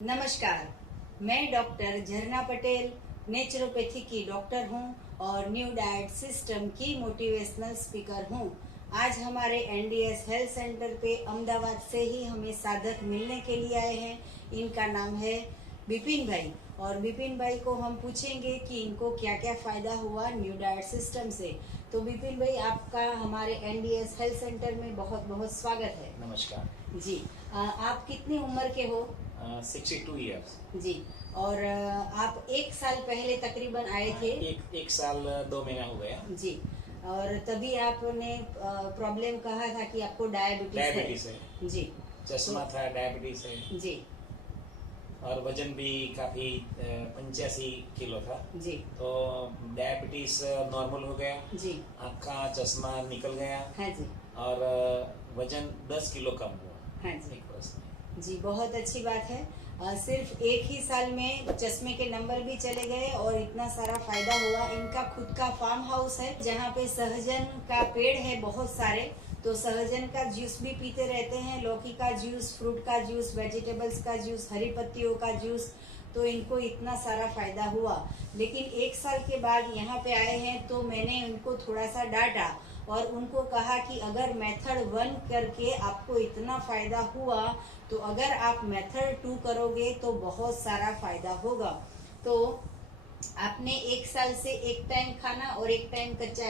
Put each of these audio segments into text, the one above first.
नमस्कार, मैं डॉक्टर झरना पटेल नेचुरोपैथी की डॉक्टर हूं और न्यू डाइट सिस्टम की मोटिवेशनल स्पीकर हूं। आज हमारे एनडीएस हेल्थ सेंटर पे अहमदाबाद से ही हमें साधक मिलने के लिए आए हैं। इनका नाम है बिपिन भाई और बिपिन भाई को हम पूछेंगे कि इनको क्या क्या फायदा हुआ न्यू डाइट सिस्टम से। तो बिपिन भाई, आपका हमारे एनडीएस हेल्थ सेंटर में बहुत बहुत स्वागत है। नमस्कार जी। आप कितनी उम्र के हो? 62 ईयर्स जी। और आप एक साल पहले तकरीबन आए थे? एक साल 2 महीना हो गया जी। और तभी आपने प्रॉब्लम कहा था कि आपको डायबिटीज है। जी। चश्मा था, डायबिटीज है जी। और वजन भी काफी 85 किलो था जी। तो डायबिटीज नॉर्मल हो गया जी। आँख का चश्मा निकल गया। हाँ जी। और वजन 10 किलो कम हुआ। हाँ जी। एक वर्ष में। जी, बहुत अच्छी बात है। सिर्फ एक ही साल में चश्मे के नंबर भी चले गए और इतना सारा फायदा हुआ। इनका खुद का फार्म हाउस है जहाँ पे सहजन का पेड़ है बहुत सारे, तो सहजन का जूस भी पीते रहते हैं, लौकी का जूस, फ्रूट का जूस, वेजिटेबल्स का जूस, हरी पत्तियों का जूस। तो इनको इतना सारा फायदा हुआ। लेकिन एक साल के बाद यहाँ पे आए हैं तो मैंने उनको थोड़ा सा डांटा और उनको कहा कि अगर मेथड 1 करके आपको इतना फायदा हुआ तो अगर आप मेथड 2 करोगे तो बहुत सारा फायदा होगा। तो आपने एक साल से एक टाइम खाना और एक टाइम कच्चा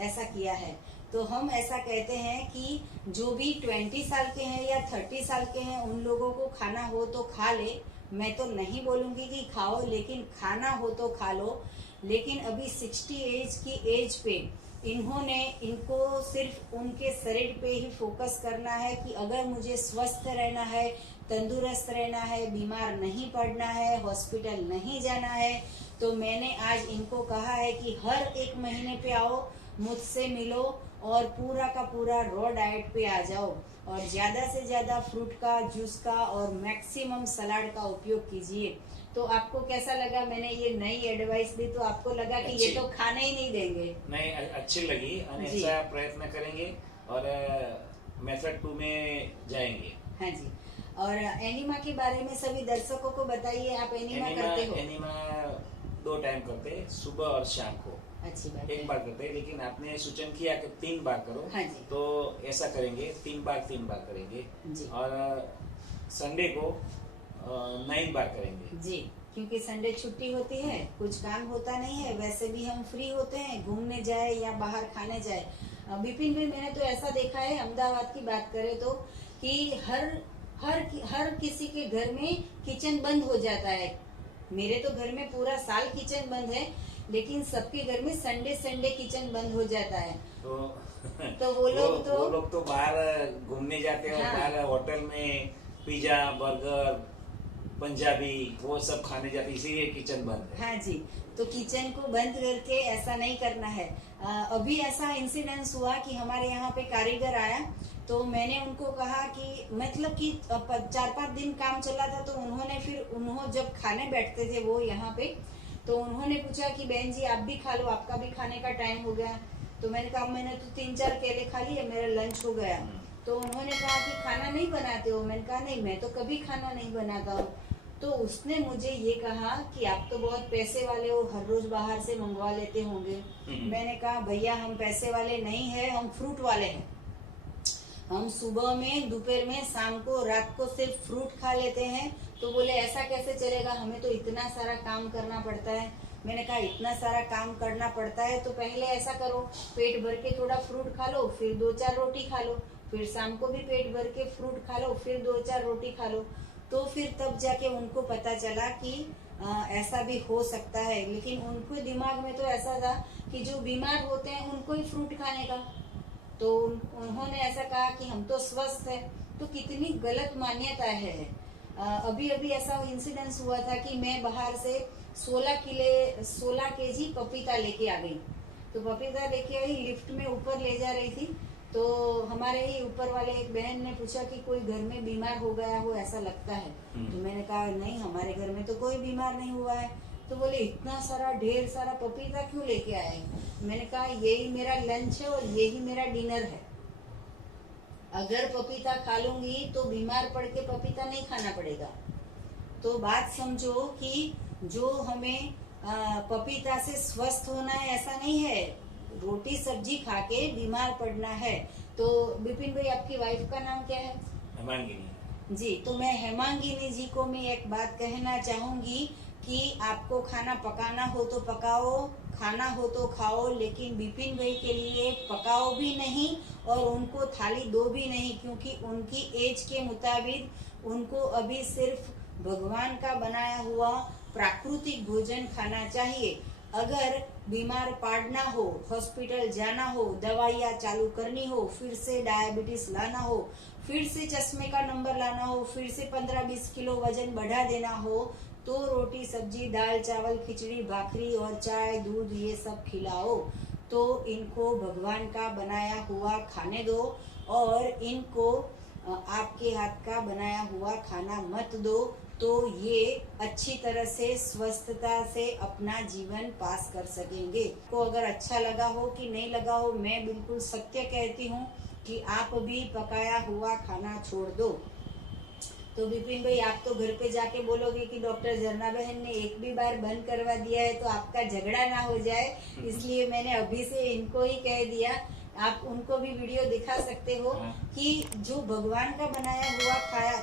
ऐसा किया है। तो हम ऐसा कहते हैं कि जो भी 20 साल के हैं या 30 साल के हैं उन लोगों को खाना हो तो खा ले। मैं तो नहीं बोलूंगी कि खाओ, लेकिन खाना हो तो खा लो। लेकिन अभी 60 एज की एज पे इनको सिर्फ उनके शरीर पे ही फोकस करना है कि अगर मुझे स्वस्थ रहना है, तंदुरुस्त रहना है, बीमार नहीं पड़ना है, हॉस्पिटल नहीं जाना है, तो मैंने आज इनको कहा है कि हर एक महीने पे आओ, मुझसे मिलो और पूरा का पूरा रॉ डाइट पे आ जाओ और ज्यादा से ज्यादा फ्रूट का, जूस का और मैक्सिमम सलाद का उपयोग कीजिए। तो आपको कैसा लगा? मैंने ये नई एडवाइस दी तो आपको लगा कि ये तो खाने ही नहीं देंगे? नहीं, अच्छी लगी। ऐसा प्रयत्न करेंगे और मेथड 2 में जाएंगे। हाँ जी। और एनिमा के बारे में सभी दर्शकों को बताइए। आप एनिमा करते हो? एनिमा 2 टाइम करते, सुबह और शाम को। अच्छी बात एक बार करते, लेकिन आपने सूचन किया कि 3 बार करो। हाँ जी। तो ऐसा करेंगे, 3 बार करेंगे जी। और संडे को 9 बार करेंगे जी, क्योंकि संडे छुट्टी होती है, कुछ काम होता नहीं है, वैसे भी हम फ्री होते हैं, घूमने जाए या बाहर खाने जाए। बिपिन भाई, मैंने तो ऐसा देखा है, अहमदाबाद की बात करें तो, कि हर किसी के घर में किचन बंद हो जाता है। मेरे तो घर में पूरा साल किचन बंद है, लेकिन सबके घर में संडे किचन बंद हो जाता है। तो वो लोग तो बाहर घूमने जाते हैं। हाँ। और बाहर होटल में पिज्जा, बर्गर, पंजाबी वो सब खाने जाते, इसीलिए किचन बंद है। हाँ जी। तो किचन को बंद करके ऐसा नहीं करना है। अभी ऐसा इंसिडेंस हुआ कि हमारे यहाँ पे कारीगर आया, तो मैंने उनको कहा कि मतलब कि 4-5 दिन काम चला था, तो उन्होंने जब खाने बैठते थे वो यहाँ पे, तो उन्होंने पूछा कि बहन जी आप भी खा लो, आपका भी खाने का टाइम हो गया। तो मैंने कहा मैंने तो 3-4 केले खा लिए, मेरा लंच हो गया। तो उन्होंने कहा कि खाना नहीं बनाते हो? मैंने कहा नहीं, मैं तो कभी खाना नहीं बनाता हूँ। तो उसने मुझे ये कहा कि आप तो बहुत पैसे वाले हो, हर रोज बाहर से मंगवा लेते होंगे। मैंने कहा भैया हम पैसे वाले नहीं है, हम फ्रूट वाले हैं। हम सुबह में, दोपहर में, शाम को, रात को सिर्फ फ्रूट खा लेते हैं। तो बोले ऐसा कैसे चलेगा, हमें तो इतना सारा काम करना पड़ता है। मैंने कहा इतना सारा काम करना पड़ता है तो पहले ऐसा करो, पेट भर के थोड़ा फ्रूट खा लो, फिर 2-4 रोटी खा लो, फिर शाम को भी पेट भर के फ्रूट खा लो, फिर 2-4 रोटी खा लो। तो फिर तब जाके उनको पता चला कि ऐसा भी हो सकता है। लेकिन उनको दिमाग में तो ऐसा था कि जो बीमार होते हैं उनको ही फ्रूट खाने का। तो उन्होंने ऐसा कहा कि हम तो स्वस्थ है। तो कितनी गलत मान्यता है। अभी ऐसा इंसिडेंस हुआ था कि मैं बाहर से 16 केजी पपीता लेके आ गई। तो पपीता लेके आई, लिफ्ट में ऊपर ले जा रही थी, तो हमारे ही ऊपर वाले एक बहन ने पूछा कि कोई घर में बीमार हो गया हो ऐसा लगता है। तो मैंने कहा नहीं, हमारे घर में तो कोई बीमार नहीं हुआ है। तो बोले इतना सारा ढेर सारा पपीता क्यों लेके आए? मैंने कहा यही मेरा लंच है और यही मेरा डिनर है। अगर पपीता खा लूंगी तो बीमार पड़ के पपीता नहीं खाना पड़ेगा। तो बात समझो कि जो हमें पपीता से स्वस्थ होना है ऐसा नहीं है, रोटी सब्जी खा के बीमार पड़ना है। तो विपिन भाई, आपकी वाइफ का नाम क्या है? हेमांगिनी जी, तो मैं हेमांगिनी जी को मैं एक बात कहना चाहूंगी कि आपको खाना पकाना हो तो पकाओ, खाना हो तो खाओ, लेकिन विपिन भाई के लिए पकाओ भी नहीं और उनको थाली दो भी नहीं, क्योंकि उनकी एज के मुताबिक उनको अभी सिर्फ भगवान का बनाया हुआ प्राकृतिक भोजन खाना चाहिए। अगर बीमार पड़ना हो, हॉस्पिटल जाना हो, दवाइयाँ चालू करनी हो, फिर से डायबिटीज लाना हो, फिर से चश्मे का नंबर लाना हो, फिर से 15-20 किलो वजन बढ़ा देना हो, तो रोटी सब्जी दाल चावल खिचड़ी भाखरी और चाय दूध ये सब खिलाओ। तो इनको भगवान का बनाया हुआ खाने दो और इनको आपके हाथ का बनाया हुआ खाना मत दो, तो ये अच्छी तरह से स्वस्थता से अपना जीवन पास कर सकेंगे। को अगर अच्छा लगा हो कि नहीं लगा हो, मैं बिल्कुल सत्य कहती हूँ कि आप भी पकाया हुआ खाना छोड़ दो। तो विपिन भाई, आप तो घर पे जाके बोलोगे कि डॉक्टर झरना बहन ने एक भी बार बंद करवा दिया है तो आपका झगड़ा ना हो जाए, इसलिए मैंने अभी से इनको ही कह दिया। आप उनको भी वीडियो दिखा सकते हो कि जो भगवान का बनाया हुआ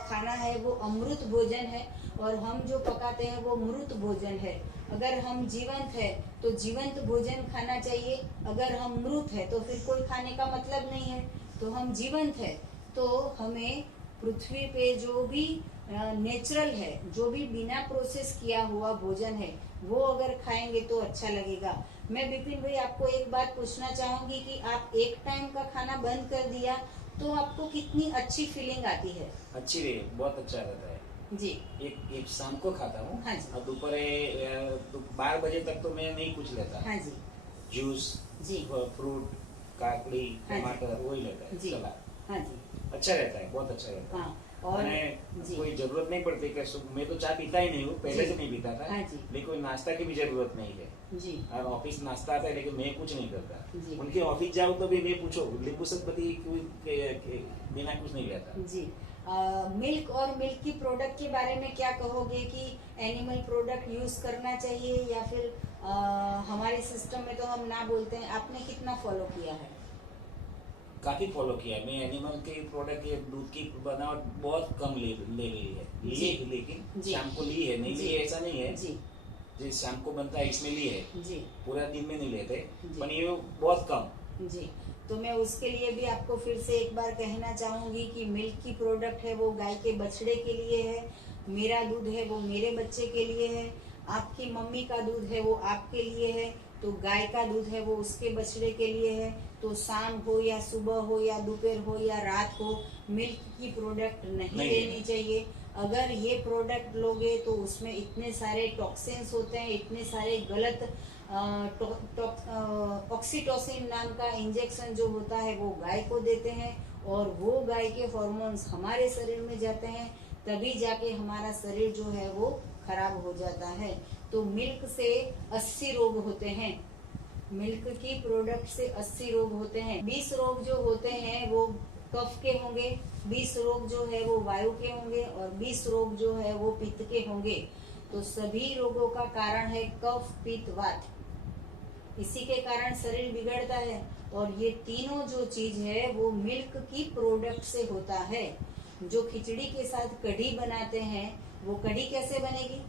खाना है वो अमृत भोजन है और हम जो पकाते हैं वो मृत भोजन है। अगर हम जीवंत है तो जीवंत भोजन खाना चाहिए, अगर हम मृत है तो फिर कोई खाने का मतलब नहीं है। तो हम जीवंत है तो हमें पृथ्वी पे जो भी नेचुरल है, जो भी बिना प्रोसेस किया हुआ भोजन है, वो अगर खाएंगे तो अच्छा लगेगा। मैं विपिन भाई आपको एक बात पूछना चाहूंगी कि आप एक टाइम का खाना बंद कर दिया तो आपको कितनी अच्छी फीलिंग आती है? अच्छी रही, बहुत अच्छा रहता है जी। एक शाम को खाता हूँ। हाँ जी। और दोपहर 12 बजे तक तो मैं नहीं कुछ लेता। हाँ जी। जूस जी। फ्रूट काकड़ी हाँ जी। टमाटर वही लेता है। जी। सलाद हाँ जी। अच्छा रहता है, बहुत अच्छा रहता है। हाँ, और जी। कोई जरूरत नहीं पड़ती कि मैं तो चाय पीता ही नहीं हूँ, पहले जी। से नहीं पीता था। हाँ जी। लेकिन कोई नाश्ता की भी जरूरत नहीं है। जी। और ऑफिस नाश्ता आता है लेकिन मैं कुछ नहीं करता। जी। उनके ऑफिस जाऊँ तो भी मैं पूछो नींबू शरबती बिना कुछ नहीं लेता। जी। मिल्क और मिल्क की प्रोडक्ट के बारे में क्या कहोगे कि एनिमल प्रोडक्ट यूज करना चाहिए या फिर हमारे सिस्टम में तो हम ना बोलते हैं, आपने कितना फॉलो किया है? काफी फॉलो किया है। मैं एनिमल के प्रोडक्ट के दूध की बनावट बहुत कम ले ली है। लेकिन जी। शाम को ली है, नहीं जी। ली है ऐसा नहीं है। जी। जिस शाम को बनता है इसमें ली है। जी। पूरा दिन में नहीं लेते, जी। पर ये बहुत कम। जी। तो मैं उसके लिए भी आपको फिर से एक बार कहना चाहूंगी कि मिल्क की प्रोडक्ट है वो गाय के बछड़े के लिए है, मेरा दूध है वो मेरे बच्चे के लिए है, आपकी मम्मी का दूध है वो आपके लिए है, तो गाय का दूध है वो उसके बछड़े के लिए है। तो शाम हो या सुबह हो या दोपहर हो या रात हो, मिल्क की प्रोडक्ट नहीं लेनी चाहिए। अगर ये प्रोडक्ट लोगे तो उसमें इतने सारे टॉक्सिन्स होते हैं, इतने सारे गलत ऑक्सीटोसिन नाम का इंजेक्शन जो होता है वो गाय को देते हैं और वो गाय के हार्मोन्स हमारे शरीर में जाते हैं, तभी जाके हमारा शरीर जो है वो खराब हो जाता है। तो मिल्क से 80 रोग होते हैं, मिल्क की प्रोडक्ट से 80 रोग होते हैं। 20 रोग जो होते हैं वो कफ के होंगे, 20 रोग जो है वो वायु के होंगे और 20 रोग जो है वो पित्त के होंगे। तो सभी रोगों का कारण है कफ पित्त वात, इसी के कारण शरीर बिगड़ता है और ये तीनों जो चीज है वो मिल्क की प्रोडक्ट से होता है। जो खिचड़ी के साथ कढ़ी बनाते हैं वो कढ़ी कैसे बनेगी?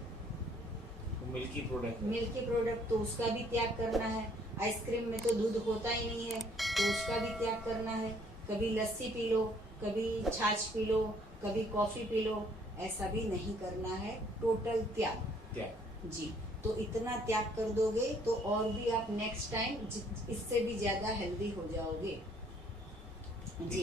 Milky product. मिल्क की प्रोडक्ट, तो उसका भी त्याग करना है। आइसक्रीम में तो दूध होता ही नहीं है तो उसका भी त्याग करना है। कभी लस्सी पी लो, कभी छाछ पी लो, कभी कॉफी पी लो, ऐसा भी नहीं करना है, टोटल त्याग। जी। तो इतना त्याग कर दोगे तो और भी आप नेक्स्ट टाइम इससे भी ज्यादा हेल्दी हो जाओगे। जी।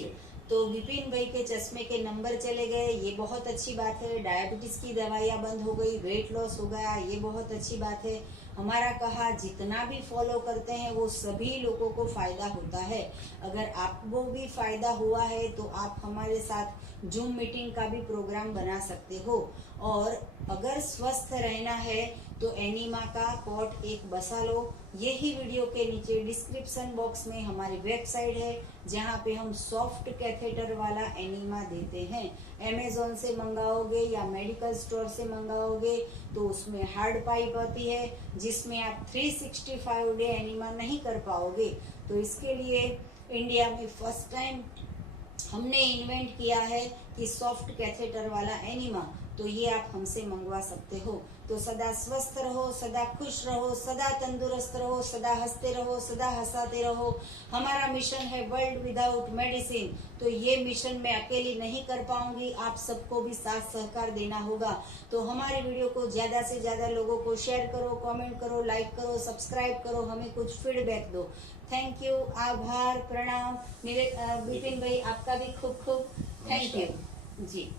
तो विपिन भाई के चश्मे के नंबर चले गए, ये बहुत अच्छी बात है। डायबिटीज की दवाइयाँ बंद हो गई, वेट लॉस हो गया, ये बहुत अच्छी बात है। हमारा कहा जितना भी फॉलो करते हैं वो सभी लोगों को फायदा होता है। अगर आपको भी फायदा हुआ है तो आप हमारे साथ जूम मीटिंग का भी प्रोग्राम बना सकते हो। और अगर स्वस्थ रहना है तो एनिमा का पॉट एक बसा लो। यही वीडियो के नीचे डिस्क्रिप्शन बॉक्स में हमारी वेबसाइट है जहाँ पे हम सॉफ्ट कैथेटर वाला एनिमा देते हैं। अमेजोन से मंगाओगे या मेडिकल स्टोर से मंगाओगे तो उसमें हार्ड पाइप आती है जिसमें आप 365 डे एनिमा नहीं कर पाओगे। तो इसके लिए इंडिया में फर्स्ट टाइम हमने इन्वेंट किया है कि सॉफ्ट कैथेटर वाला एनिमा, तो ये आप हमसे मंगवा सकते हो। तो सदा स्वस्थ रहो, सदा खुश रहो, सदा तंदुरुस्त रहो, सदा हंसते रहो, सदा हंसाते रहो। हमारा मिशन है वर्ल्ड विदाउट मेडिसिन। तो ये मिशन मैं अकेली नहीं कर पाऊंगी, आप सबको भी साथ सहकार देना होगा। तो हमारे वीडियो को ज्यादा से ज्यादा लोगों को शेयर करो, कमेंट करो, लाइक करो, सब्सक्राइब करो, हमें कुछ फीडबैक दो। थैंक यू, आभार, प्रणाम। बिपिन भाई आपका भी खूब खूब थैंक यू जी।